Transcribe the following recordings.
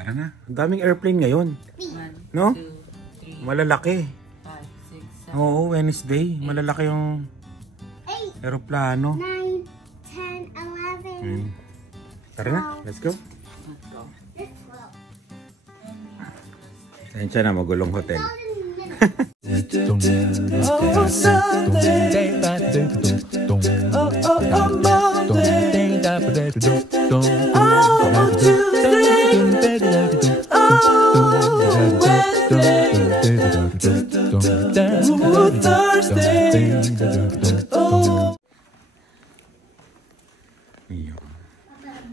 Tara na. Ang daming airplane ngayon. No? 1, 2, 3, malalaki. 5, 6, 7. Oo, Wednesday. Malalaki yung aeroplano. 9, 10, 11. Tara na. Let's go. Ayan siya na, magulong hotel.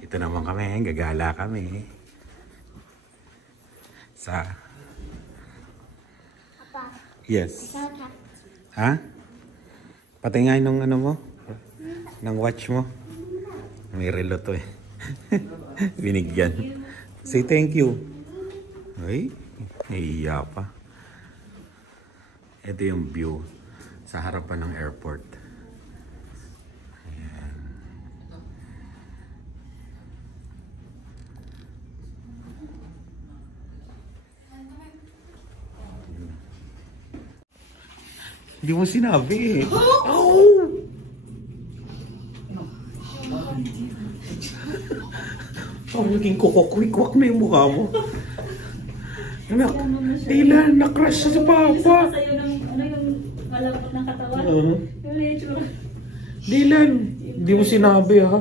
Ito naman kami, gagala kami sa yes. Ha? Patingay nung ano mo? Nang watch mo? May relo to eh. Binigyan. Say thank you. Ay, naiiya pa. Ito yung view sa harapan ng airport. Ayan. Hindi mo sinabi eh. Oh! Parang naging kukok-wikwak na yung mukha mo. Anak, Dylan, na-crush sa papa. Sa'yo ng, ano yung malapot ng katawan? Dylan, hindi mo sinabi ha.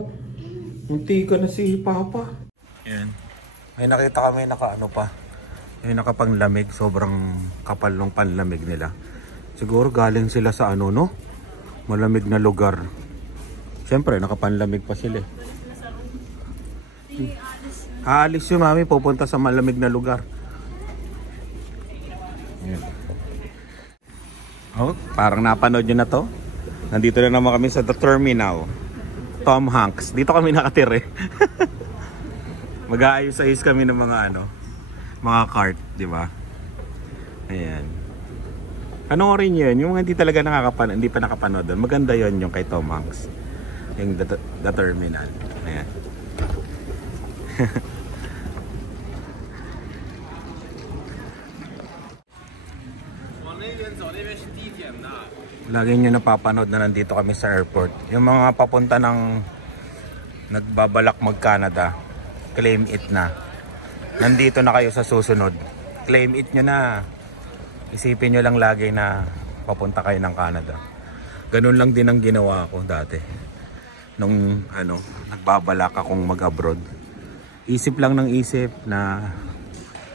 Munti ka na si papa. Yan. May nakita kami naka-ano pa. May nakapanglamig. Sobrang kapal ng panlamig nila. Siguro galing sila sa ano no? Malamig na lugar. Siyempre, nakapanlamig pa sila eh. Aalis yung mami, pupunta sa malamig na lugar. Yan. Oh, parang napanood nyo na to. Nandito na naman kami sa The Terminal. Tom Hanks. Dito kami nakatira eh. Mag-aayos-ayos kami ng mga ano, mga cart, di ba? Ayan. Panoorin yun, yung mga hindi talaga hindi pa nakapanood doon. Maganda yun yung kay Tom Hanks. Yung The Terminal. Ayan. Lagi nyo napapanood na nandito kami sa airport. Yung mga papunta ng nagbabalak mag-Canada, claim it na. Nandito na kayo sa susunod. Claim it nyo na. Isipin nyo lang lagi na papunta kayo ng Canada. Ganun lang din ang ginawa ko dati. Nung ano, nagbabalak akong mag-abroad. Isip lang ng isip na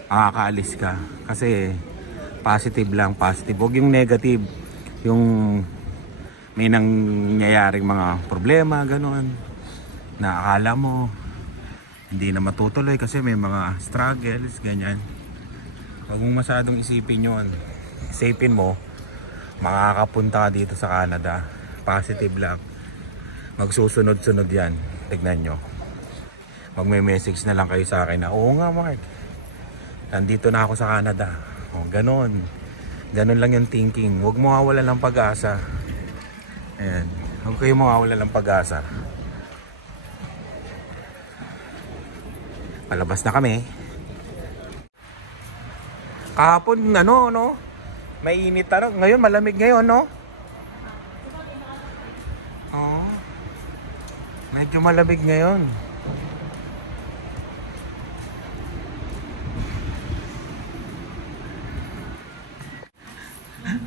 makakaalis ka. Kasi positive lang, positive. Huwag yung negative. Yung may nangyayaring mga problema, ganun. Na akala mo hindi na matutuloy kasi may mga struggles, ganyan. Huwag mong masyadong isipin yun. Isipin mo, makakapunta ka dito sa Canada. Positive lang. Magsusunod-sunod yan. Tignan nyo. Magme-message na lang kayo sa akin na, oo nga Mark, nandito na ako sa Canada. O, ganon. Ganon lang yung thinking. Huwag mo mawalan ng pag-asa. Ayan. Huwag kayo mawalan ng pag-asa. Palabas na kami. Kahapon ano no? Mainit ano? Ngayon malamig ngayon no? Oh. Medyo malamig ngayon.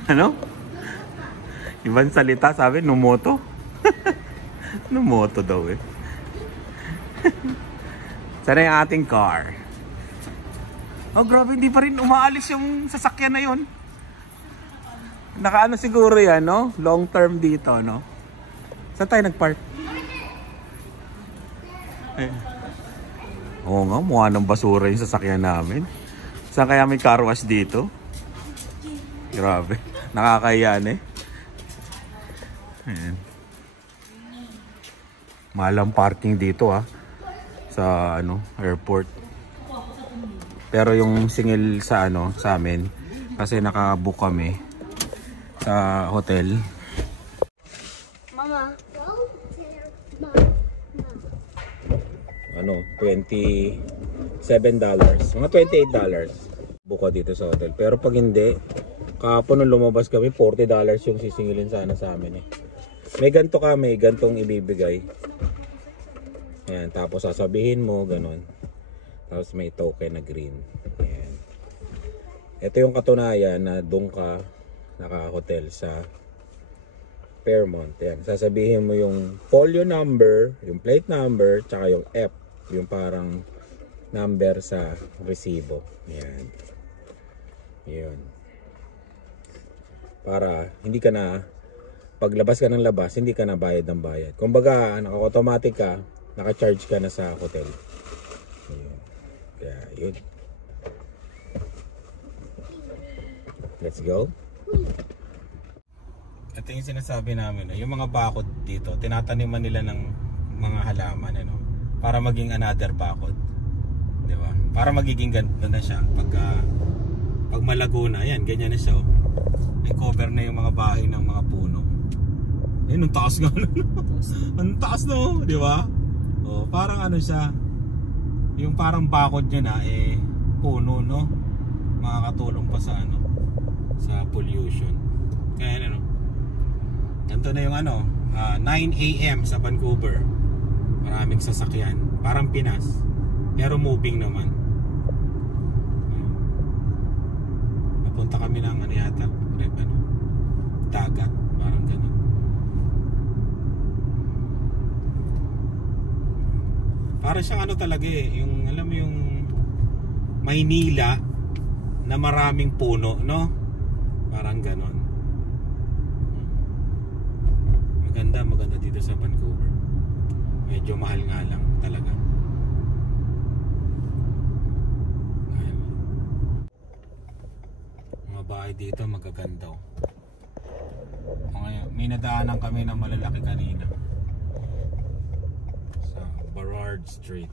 Ano? Ibang salita sabi, numoto. Numoto daw eh. Sana yung ating car. Oh grabe, hindi pa rin umaalis yung sasakyan na yun. Nakaano siguro yan, no? Long term dito, no? Saan tayo nagpark? Eh. Oo nga, mukha ng basura yung sasakyan namin. Saan kaya may car wash dito? Grabe, nakakayaan eh. Ayan. Malang parking dito sa ano, airport. Pero yung singil sa ano, sa amin kasi naka-book kami sa hotel. Mama. Ano, 27 $7. Mga $28. Buka dito sa hotel. Pero pag hindi, kahapon nung lumabas kami, $40 yung sisingilin sana sa amin eh. May ganto ka, may gantong ibibigay. Ayan, tapos sasabihin mo, ganun. Tapos may token na green. Ayan. Ito yung katunayan na doon ka naka-hotel sa Fairmont. Ayan, sasabihin mo yung folio number, yung plate number, tsaka yung F, yung parang number sa resibo. Ayan. Yun. Para hindi ka na, paglabas ka ng labas, hindi ka na bayad ng bayad. Kumbaga, naka-automatic ka, naka-charge ka na sa hotel. Ayan. Kaya, yun. Let's go. Ito yung sinasabi namin, yung mga bakod dito, tinataniman nila ng mga halaman, ano, para maging another bakod. Di ba? Para magiging ganito na siya. Pag malago na, yan, ganyan na siya. Oh. May cover na yung mga bahay ng mga puno. Ayun, ang taas nga. Ang taas na, oh, di ba? Oh, parang ano siya, yung parang bakod niya na, puno, no? Makakatulong pa sa ano, sa pollution. Kaya ano, ganito na yung ano, 9 AM sa Vancouver. Maraming sasakyan. Parang Pinas. Pero moving naman. Papunta kami ng ano yata, dagat, parang ganun. Para siyang ano talaga yung alam mo yung Maynila na maraming puno, no? Parang ganun. Maganda dito sa Vancouver. Medyo mahal nga lang talaga. Bahay dito magaganda. Ngayon, may nadaanan kami na malalaki kanina sa Burrard Street.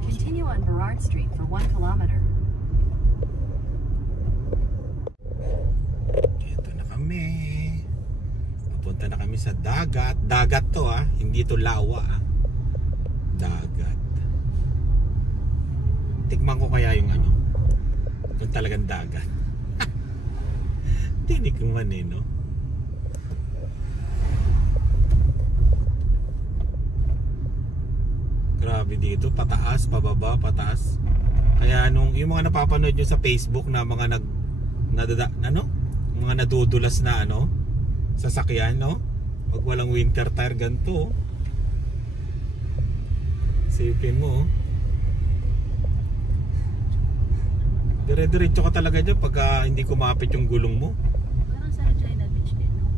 Continue on Burrard Street for 1 kilometer. Ito na kami. Papunta na kami sa dagat. Dagat to hindi to lawa dagat. Tikman ko kaya yung ano, kung talagang dagat. Tinik man no? Grabe dito, pataas, pababa, pataas. Kaya nung yung mga napapanood nyo sa Facebook na mga mga nadudulas na ano, sasakyan, no? Pag walang winter tire, ganito. Sipin mo, dire-diretso ka talaga dyan pag hindi kumapit yung gulong mo. Parang sa Regina Beach din, no?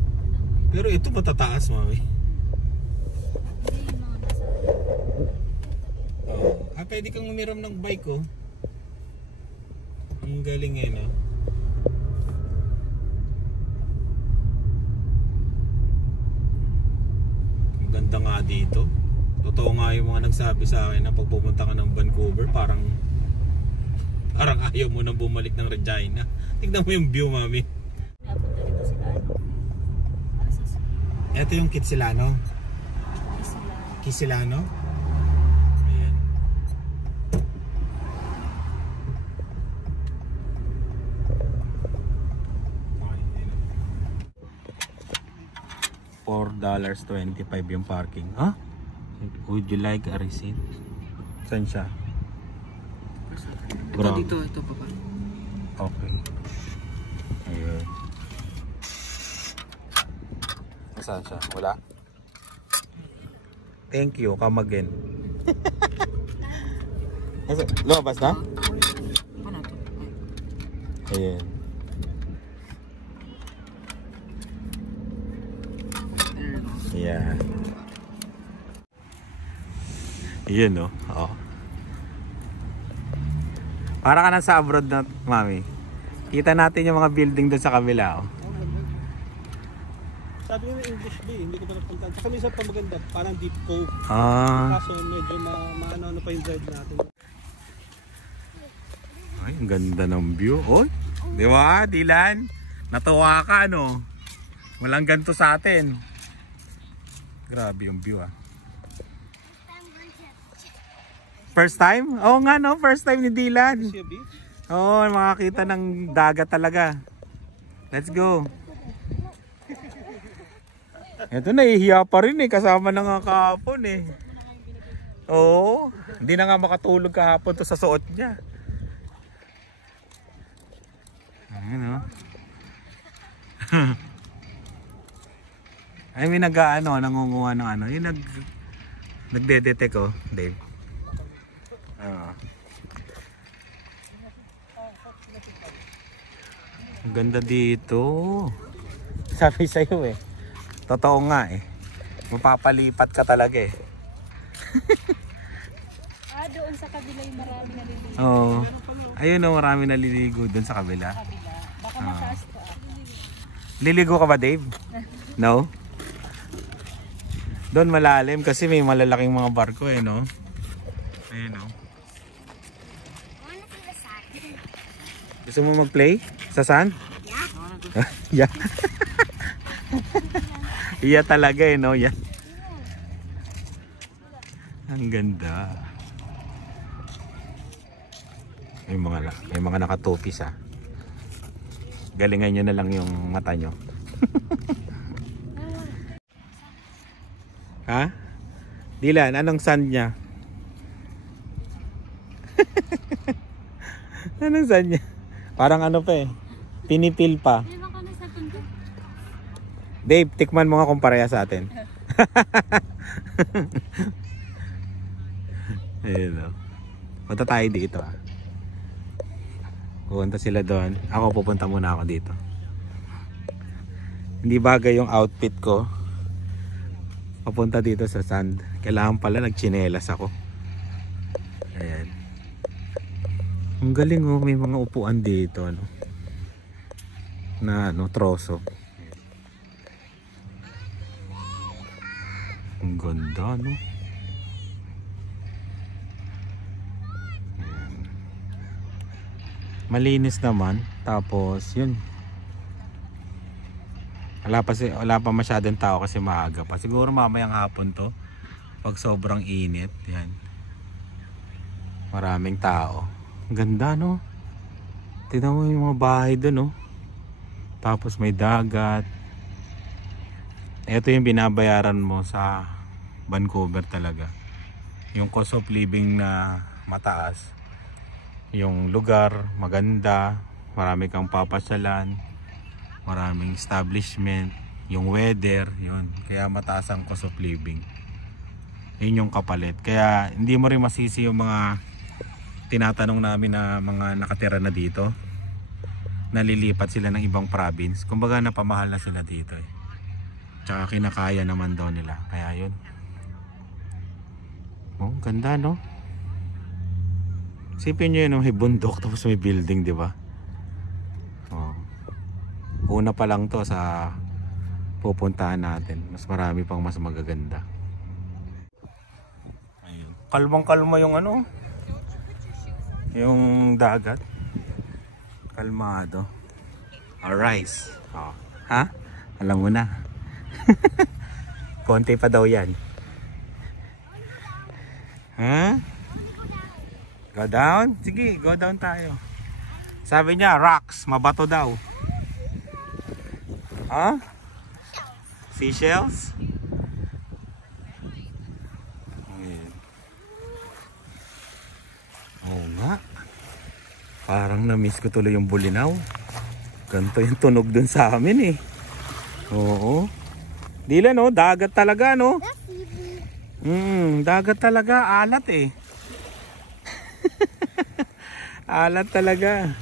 Pero ito matataas, mami. Hindi yung mga nasa... Pwede kang umiram ng bike, oh. Ang galing no? Ang ganda nga dito. Totoo nga yung mga nagsabi sa akin na pag pupunta ka ng Vancouver, parang ayaw mo nang bumalik ng Regina. Tignan mo yung view, mami. Napunta dito sila, ano? Ito yung Kitsilano. Kitsilano? Ayan. $4.25 yung parking. Huh? Would you like a receipt? Saan siya? Dito, ito pa. Okay. Ayun. Saan siya? Wala? Thank you. Come again. Lumabas na? Ano to? Ayan. Yeah. Yun, no? Oo. Para ka na sa abroad na, mami. Kita natin yung mga building doon sa kabila, oh. Sabi nila English Bay, hindi ko pa napuntahan. Saka minsan pa maganda, parang deep cove. Kaso medyo maano pa yung drive natin. Ay, ang ganda ng view. Oy, di ba, Dylan? Natuwa ka, no? Walang ganito sa atin. Grabe yung view ah. First time? Oo nga no, first time ni Dylan. Siya beach. Oo, makakita ng dagat talaga. Let's go. Ito nahihiya pa rin eh, kasama na nga kahapon eh. Oo, hindi na nga makatulog kahapon to sa suot niya. Ayun oh. Ay may nangunguha ng ano, yung nagde-detect oh, Dave. Ang ganda dito. Sabi sa'yo eh. Totoo nga eh. Mapapalipat ka talaga eh. Doon sa kabila yung marami naliligo. Oo. Ayun oh, marami naliligo doon sa kabila. Baka mataas pa. Liligo ka ba, Dave? No? Doon malalim kasi may malalaking mga barko eh, no? Ayun oh. I wanna see the sand. Gusto mo mag-play sa sand? Yeah. Iya talaga eh, no? Yeah. Ang ganda. May mga nakatopis ah. Galingan nyo na lang yung mata nyo. Ha? Dylan, anong sand niya? Anong sand niya? Parang ano pa eh. Pinipil pa. Dave, tikman mo nga kung pareha sa atin. Ayun o. Punta tayo dito ah. Pupunta sila doon. Ako pupunta muna ako dito. Hindi bagay yung outfit ko. Papunta dito sa sand. Kailangan pala nagchinelas ako. Ayan. Ang galing oh. May mga upuan dito ano. Na ano, troso. Ang ganda no. Malinis naman. Tapos yun. Wala pa masyadong tao kasi maaga pa. Siguro mamayang hapon to. Pag sobrang init. Yan. Maraming tao. Ang ganda no. Tignan mo yung mga bahay doon no. Tapos may dagat. Ito yung binabayaran mo sa Vancouver talaga. Yung cost of living na mataas. Yung lugar maganda, marami kang papasyalan, maraming establishment, yung weather, yun. Kaya mataas ang cost of living. Yun yung kapalit. Kaya hindi mo rin masisi yung mga tinatanong namin na mga nakatira na dito. Nalilipat sila ng ibang province. Kumbaga napamahal na sila dito eh. Tsaka kinakaya naman daw nila. Kaya yun. Oh, ganda no? Sipin nyo yun, may bundok tapos may building, di ba? Oh. Una pa lang to sa pupuntahan natin. Mas marami pang mas magaganda. Ayun. Kalmang-kalma yung ano, yung dagat. Kalmado. Alright. Oh. Ha? Alam mo na. Konti pa daw yan. Ha? Go down? Sige, go down tayo. Sabi niya, rocks, mabato daw. Ha? Seashells? Oo nga. Parang na-miss ko tuloy yung Bulinaw. Ganito yung tunog dun sa amin eh. Oo. Dila no, dagat talaga no. Dagat talaga, alat eh. Alat talaga.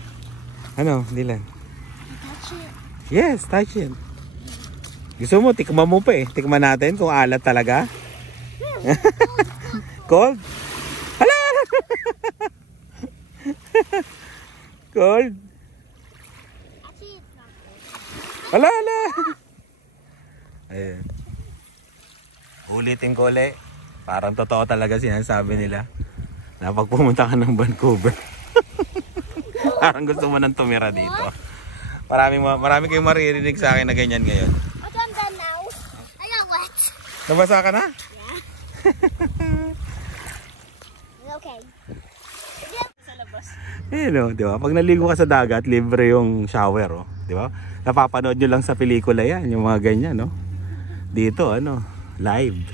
Ano, Dylan? Touch it. Yes, touch it. Gusto mo, tikman mo pa eh. Tikman natin kung alat talaga. Cold? Hala! Cold? Actually, it's not cold. Hala, hala! Ayan. Ulitin ko ulit. Parang totoo talaga sinasabi nila na pag pumunta ka ng Vancouver. Parang gusto mo nang tumira dito. Marami kayong maririnig sa akin na ganyan ngayon. Nabasa ka na? Okay. Ayun, di ba? Pag naligo ka sa dagat, libre yung shower, oh. Di ba? Napapanood nyo lang sa pelikula yan, yung mga ganyan, no? Dito, ano, live.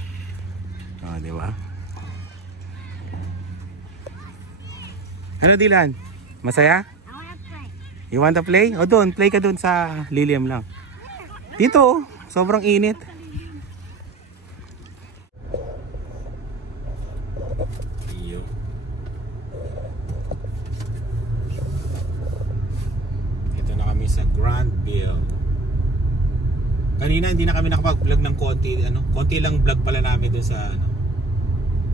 Oh, di ba? Ano, Dylan? Masaya? I want to play. You want to play? O doon, play ka doon sa Lilium lang. Dito, oh. Sobrang init. Iyo. Ito na kami sa Grandville. Kanina hindi na kami nakapag-vlog ng konti, ano, konti lang vlog pala namin doon sa ano,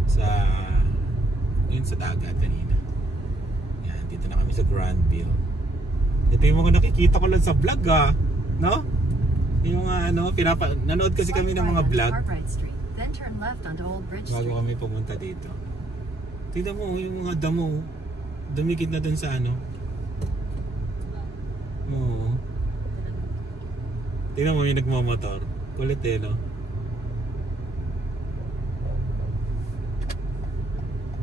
sa yun sa dagat kanina. Yan, dito na kami sa Grandville. Ito yung mga nakikita ko lang sa vlog, ah, no? Yung mga ano, nanood kasi kami ng mga vlog Cartwright Street, then turn left onto Old Bridge bago Street. kami pumunta dito. Tignan mo yung mga damo, dumikit na dun sa ano. Oo. Tignan mo yung nagmamotor. Kulit eh, no?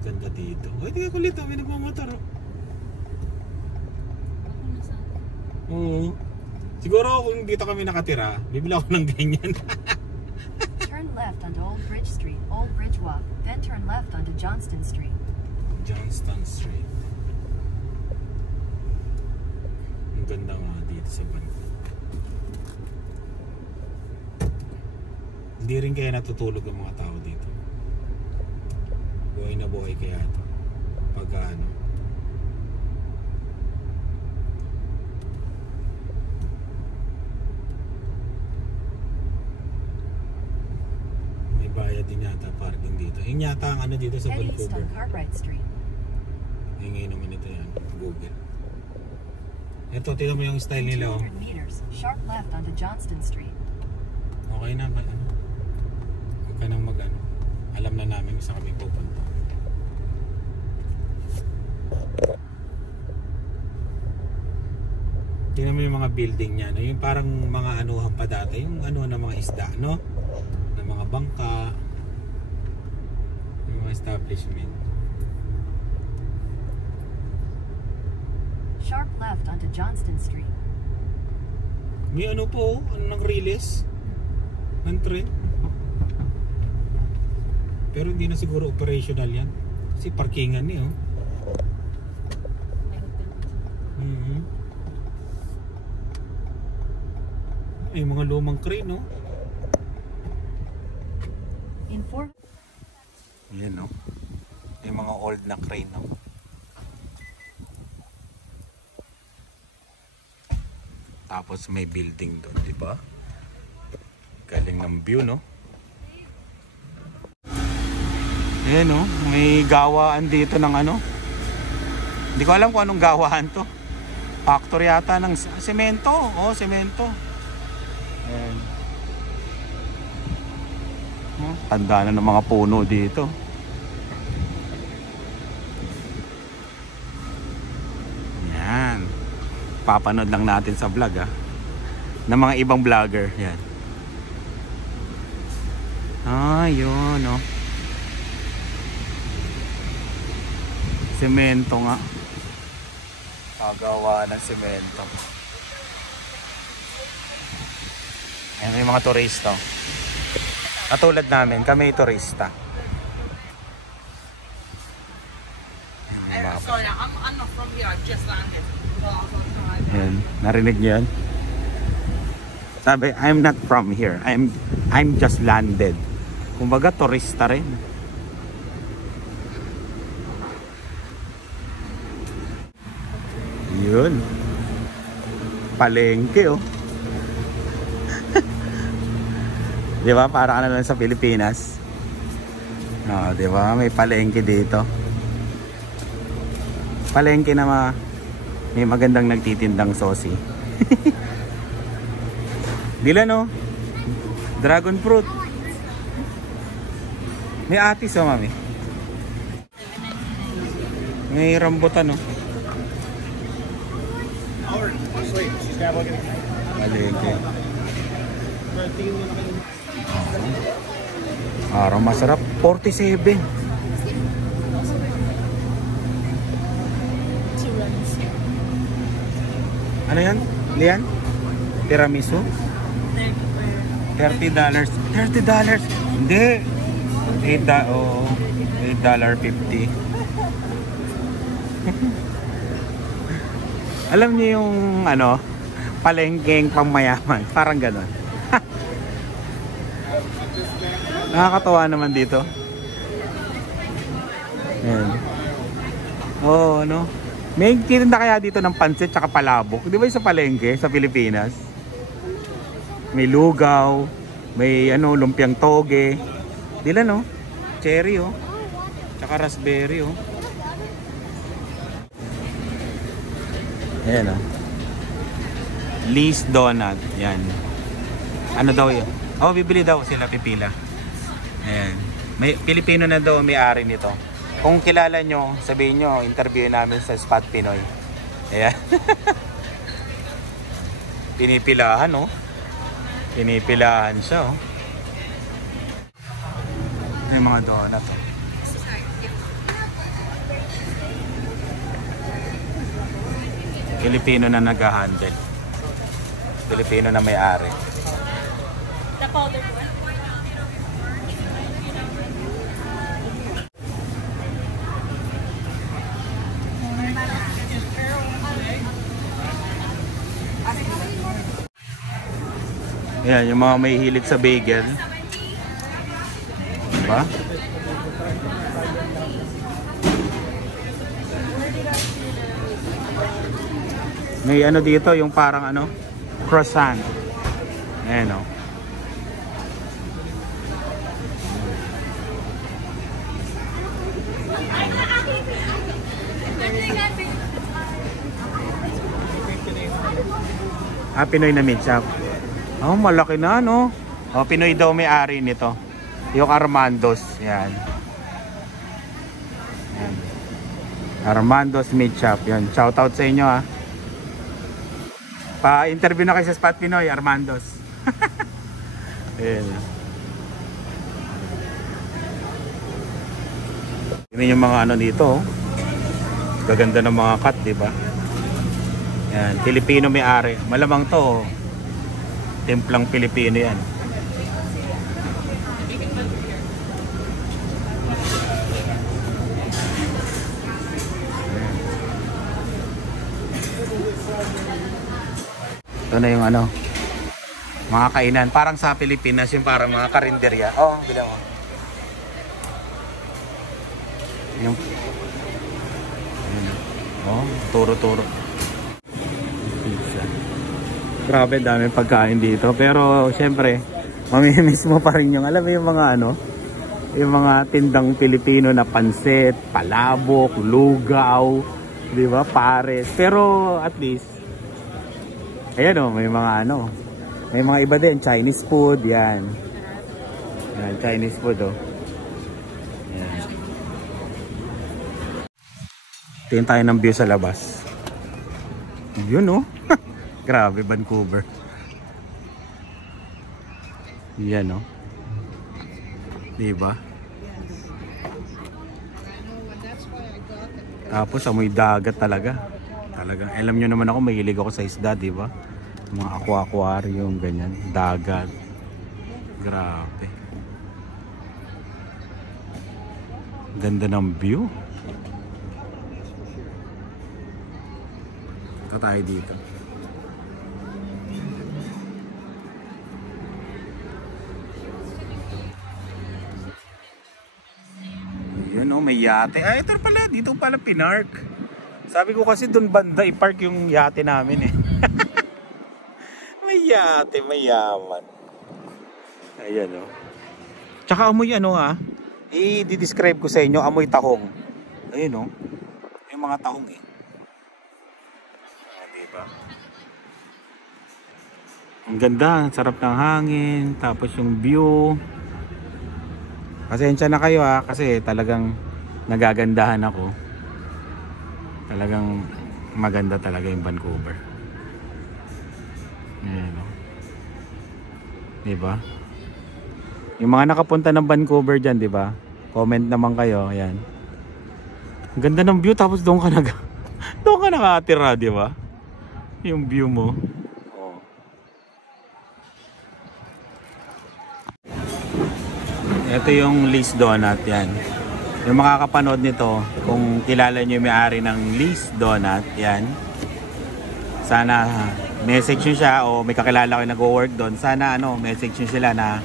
Ganda dito. Ay, tingnan kulit, oh, may nagmamotor. Oh. Oo. Siguro kung dito kami nakatira, bibili ako ng ganyan. Turn left onto Old Bridge Street, Old Bridge Walk, then turn left onto Johnston Street. Johnston Street. Ang ganda nga dito sa banda. Hindi rin kaya natutulog ang mga tao dito. Buhay na buhay kaya ito. Pag ano. May bayad din yata parking dito. Yung yata ang ano dito sa Head east Vancouver. on Cartwright Street. Ngayon naman ito yan. Google. Ito, tignan mo yung style In nila. Oh. 200 meters, sharp left onto Johnston Street. Okay na ba? Ano? Huwag ka nang mag ano. Alam na namin kung saan kami pupunta. Tingnan mo yung mga building niya, no? Yung parang mga anuhan pa dati, yung ano ng mga isda, no? Ng mga bangka, yung mga establishment. Sharp left onto Johnston Street. May ano po, ano nang release ng train. Pero hindi na siguro operational yan. Kasi parkingan niya, oh. May mga lumang crane, no? In 4 Yan, no? May mga old na crane, no? Tapos may building doon, di ba? Galing ng view, no? Ayan, no? May gawaan dito ng ano. Hindi ko alam kung anong gawaan to. Factory yata ng semento. Oh, semento. Ayan. Oh, tanda na ng mga puno dito. Yan. Papanood lang natin sa vlog, ah, ng mga ibang vlogger. Yan. Ah, yun, no? Semento nga. Agawa ng semento. Ayan yung mga turista. Katulad namin, kami turista. Sorry, I'm not from here. I just landed. Ayan, narinig niyo yan? Sabi, I'm not from here. I'm just landed. Kumbaga, turista rin. Yun. Palengke, oh. Di ba? Para ka na lang sa Pilipinas. Oh, di ba? May palengke dito. Palengke na may magandang nagtitindang sosi. Dila, no? Dragon fruit. May atis, oh, mami. May rambutan, no? Palengke. Parang masarap. 47. Ano yan? Lian? Tiramisu? $30. $30. Hindi. $8.50. Alam niyo yung ano, palengkeng pangmayaman. Parang ganon. Nakakatawa naman dito. Ayan. Oo, ano? May tinda kaya dito ng pansit tsaka palabok. Di ba yung sa palengke sa Pilipinas? May lugaw, may ano, lumpiang toge. Dila no? Cherry oh. Tsaka raspberry oh. Ayan oh. Lee's Donut. Yan. Ano daw yun? Oh, bibili daw sila, pipila. Ayan. May Pilipino na daw may-ari nito. Kung kilala nyo, sabihin nyo, interview namin sa Spot Pinoy. Ayan. Pinipilahan, oh. Pinipilahan siya, oh. May mga donut, oh. Pilipino na nag-handle. Pilipino na may-ari. The powdered one. Ayan, yung mga may hilig sa bagel. Diba? May ano dito, yung parang ano, croissant. Ayan o. Pinoy na meat shop. Oh, malaki na, no? Oh, Pinoy daw may-ari nito. Yung Armando's. Yan. Yan. Armando's Meat Shop. Yan. Shout out sa inyo, ha. Pa-interview na kayo sa Spot Pinoy, Armando's. Ayan. Yun yung mga ano dito, oh. Gaganda ng mga cut, diba? Yan. Pilipino may-ari. Malamang to, oh. Templang Pilipino yan. Ito na yung ano, mga kainan. Parang sa Pilipinas yung parang mga karinderya. Oh, bilang mo. Yung, oh, turo-turo. Pizza. Grabe, dami pagkain dito. Pero, syempre, mamimiss mo pa rin yung, alam mo yung mga ano, yung mga tindang Pilipino na pansit, palabok, lugaw, di ba, pares. Pero, at least, ayan o, may mga ano, may mga iba din, Chinese food, yan. Yan, Chinese food o. Yan. Tingin tayo ng view sa labas. Yun o. Grabe, Vancouver. Yan o. Diba? Tapos amoy dagat talaga. Talagang, alam nyo naman ako, mahilig ako sa isda, diba? Mga aquarium, ganyan. Dagat. Grabe. Ganda ng view. Ito tayo dito. Yan o, may yate. Ay, ito pala. Dito pala pinark. Sabi ko kasi doon banda i-park yung yate namin eh. May yate, may yaman. Ayan o. Tsaka amoy ano ha. I-describe ko sa inyo, amoy tahong. Ayun o. Yung mga tahong eh. Diba? Ang ganda, ang sarap ng hangin. Tapos yung view. Pasensya na kayo ha, kasi talagang nagagandahan ako. Talagang maganda talaga yung Vancouver. Ayan o. Diba? Yung mga nakapunta ng Vancouver dyan, di ba? Comment naman kayo. Ayan. Ang ganda ng view, tapos doon ka doon ka nakatira, di ba? Yung view mo. Oh. Ito yung Lee's Donut, yan. Yung makakapanood nito, kung kilala nyo yung may-ari ng Lee's Donut, yan. Sana message nyo siya o may kakilala kayo nag-work doon. Sana message nyo sila na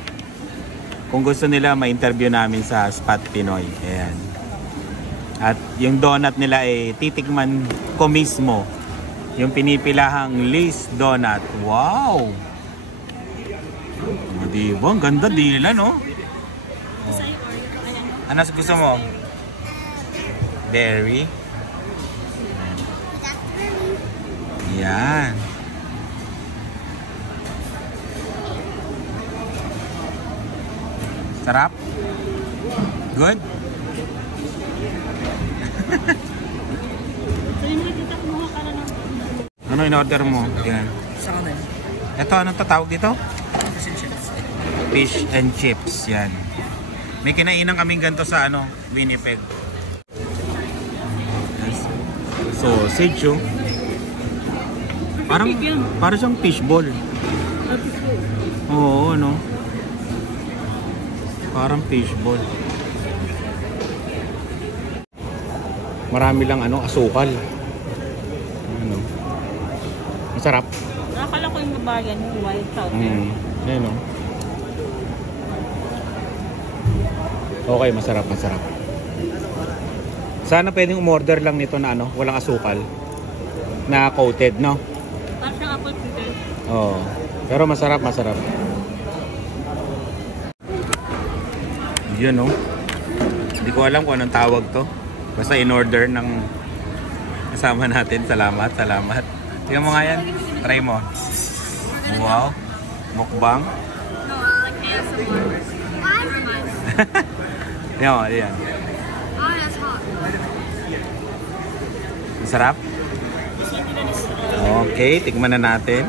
kung gusto nila ma-interview namin sa Spot Pinoy. Ayan. At yung donut nila ay titikman ko mismo. Yung pinipilahang Lee's Donut. Wow! Diba? Ang ganda dila, no? Oh. Ano gusto mo? Berry? Yan. Sarap? Good? Ano in-order mo? Yan. Sa akin. Ito, anong tatawag dito? Fish and chips. Fish and chips. Yan. May kinainan kaming ganito sa Winnipeg. Sausage, oh. Parang siyang fishball. Oo, ano? Parang fishball. Marami lang asukal. Ano? Masarap. Nakakala ko yung babayan, yung wild powder. Ayun, oh. Okay, masarap. Sana pwedeng umorder lang nito na walang asukal. Na coated, no? Parang siyang apple cider. Oo. Pero masarap. Yun, no? Hindi ko alam kung anong tawag to. Basta in-order ng kasama natin. Salamat. Tingnan mo nga yan. Try mo. Wow. Mukbang. No, like ASMR. Tingnan mo, yan. Ah, that's hot. Masarap? Okay, tikman na natin.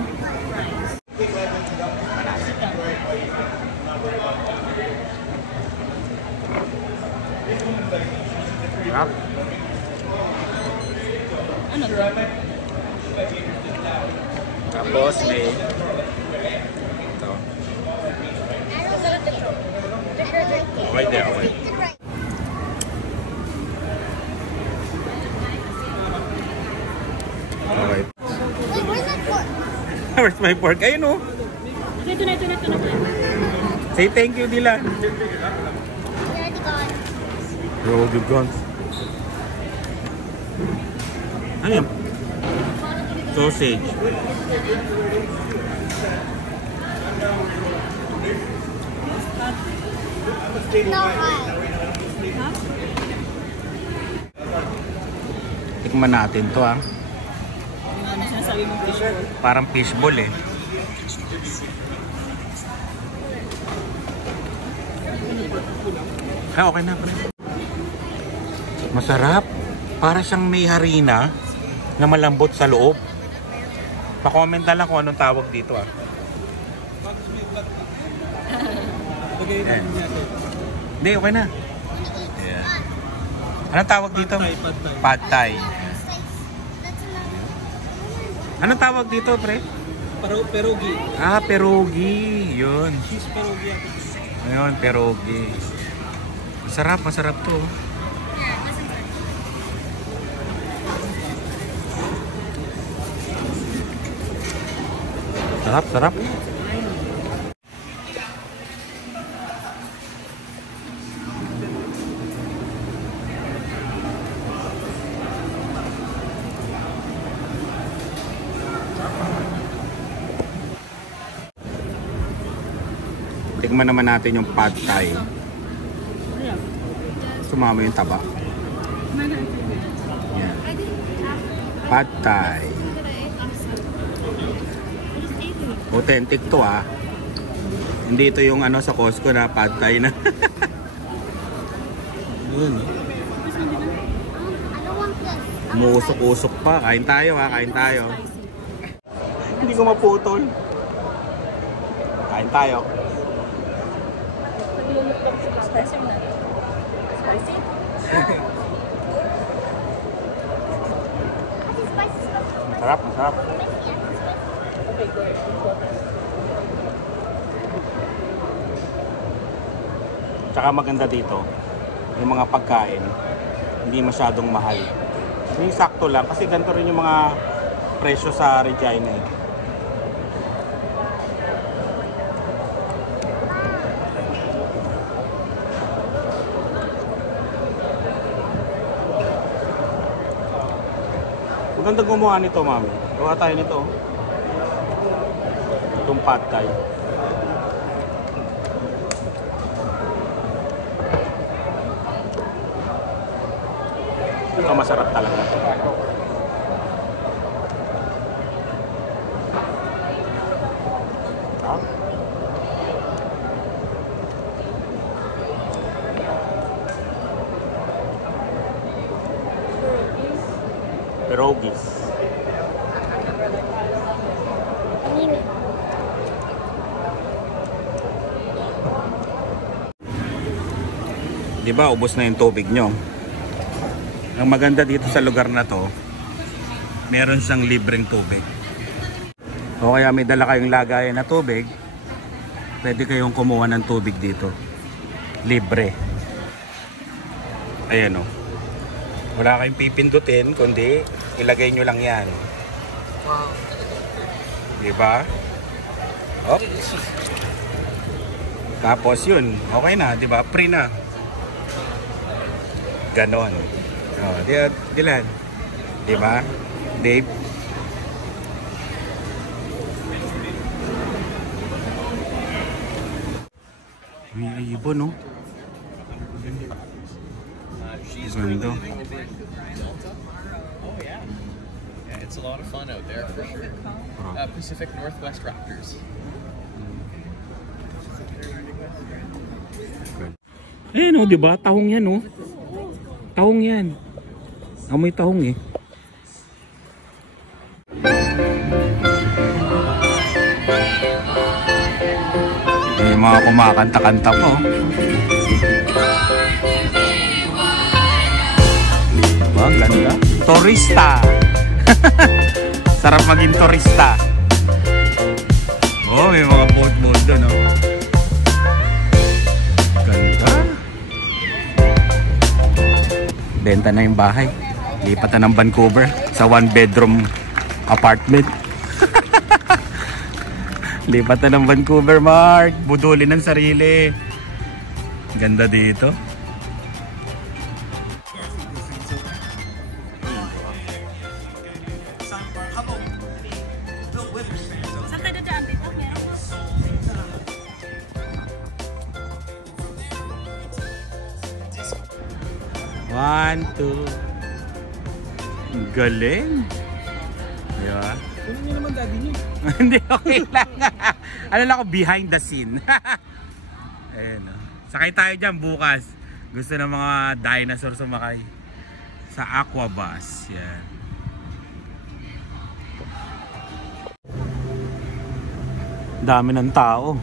Sarap. Ano to? Tapos may ito. Okay there, okay. Alright. Wait, where's that fork? Where's my pork? Ayun, oh. Ito na. Say thank you, Dylan. Already gone. Roll the guns. Ano yan? Sausage. No, hi. Tikman natin to, ah. Ano sinasabi mong fishbowl? Parang fishball, eh. Okay na. Masarap. Para siyang may harina na malambot sa loob. Pa-comment na lang kung anong tawag dito, ah. Lagay namin niya. Hindi, okay na. Yeah. Anong tawag dito? Pad Thai. Anong tawag dito, pre? Pierogi. Ah, pierogi. Yun. Cheese pierogi. Ayun, pierogi. Masarap to. Sarap. Tikman naman natin yung pad thai. Sumama yung taba. Yan. Pad thai. Authentic to, ah. Hindi ito yung sa Costco na pad thai na. Yun. I don't want this. Umusok-usok pa. Kain tayo, ha. Kain tayo. Hindi ko maputol. Kain tayo. Sarap, masarap. Tsaka maganda dito, yung mga pagkain, hindi masyadong mahal. Yung sakto lang, kasi ganito rin yung mga presyo sa Regina eh. Maganda gumawa nito, mami. Gawa tayo nito. Itong pad thai. Ito masarap talaga. Ah? Pierogies. Di ba, ubos na yung tubig nyo? Ang maganda dito sa lugar na to, meron siyang libreng tubig. O kaya may dala kayong lagayan na tubig, pwede kayong kumuha ng tubig dito. Libre. Ayan o. Wala kayong pipindutin, kundi ilagay nyo lang yan. Diba? Oops. Tapos yun, okay na, diba? Free na. Ganon. Oh, Dylan. Diba? Dave? May ibon, no? Ganda. Yeah, it's a lot of fun out there for sure. Pacific Northwest Raptors. Eh, no, diba? Tahong yan, no? Tahong yan. Amoy tahong, eh. Eh, mga kumakanta-kanta po. Diba? Ang ganda. Turista. Sarap maging turista. Oh, may mga boat-boat doon, no? Ganda. Benta na yung bahay. Lipat na ng Vancouver sa 1-bedroom apartment. Lipat na ng Vancouver, Mark. Budulin ng sarili. Ganda dito. Saan tayo dyan dito? Meron? 1, 2. Galing. Diba? Kunin niyo naman daddy niyo. Hindi, okay lang. Ano lang ako, behind the scene. Ayan, no? Sakay tayo dyan bukas. Gusto ng mga dinosaur sumakay sa Aquabus. Yan. Dami ng tao.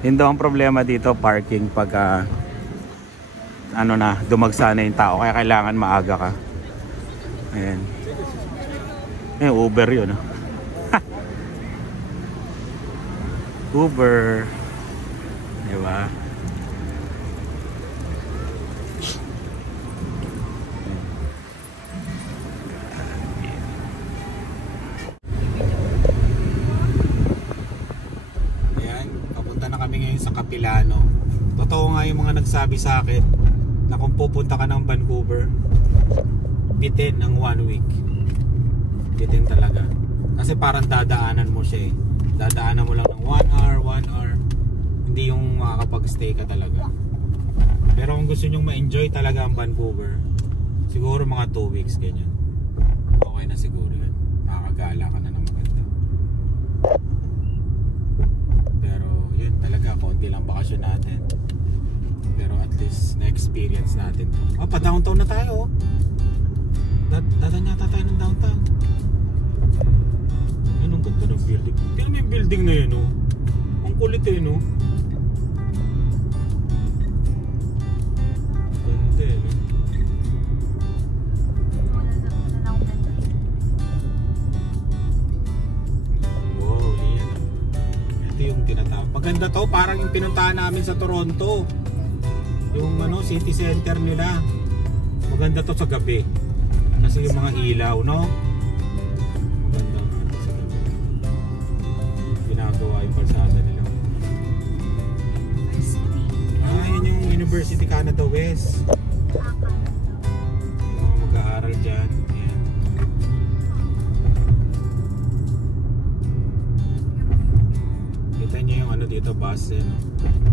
Yun daw ang problema dito, parking pag ano na, dumagsa na yung tao. Kaya kailangan maaga ka. Ayan. Eh, Uber yun. Uber. Diba? Ayan, papunta na kami ngayon sa Capilano. Totoo nga yung mga nagsabi sa akin na kung pupunta ka ng Vancouver, bitin ng 1 week. Bitin talaga. Kasi parang dadaanan mo siya eh. Dadaanan mo lang ng 1 hour. Hindi yung makakapag-stay ka talaga. Pero kung gusto nyong ma-enjoy talaga ang Vancouver, siguro mga 2 weeks ganyan. Okay na siguro yun. Makakagala ka na ng maganda. Pero yun talaga, konti lang bakasyon natin. Pero at least na-experience natin to. Pa-downtown na tayo. Dadan yata tayo ng downtown. Ayun ang ganda ng building. Tingnan mo yung building na yun, oh. Ang kulit eh, no? Ganda eh, no? parang yung pinuntahan namin sa Toronto. Yung ano, city center nila. Maganda to sa gabi. Kasi yung mga ilaw, no? Maganda nga sa gabi. Ginagawa yung kalsada nila. Ah, yun yung University Canada West. Yung mga mag-aaral dyan. Ayan. Kita niyo yung ano dito, bus, eh, no?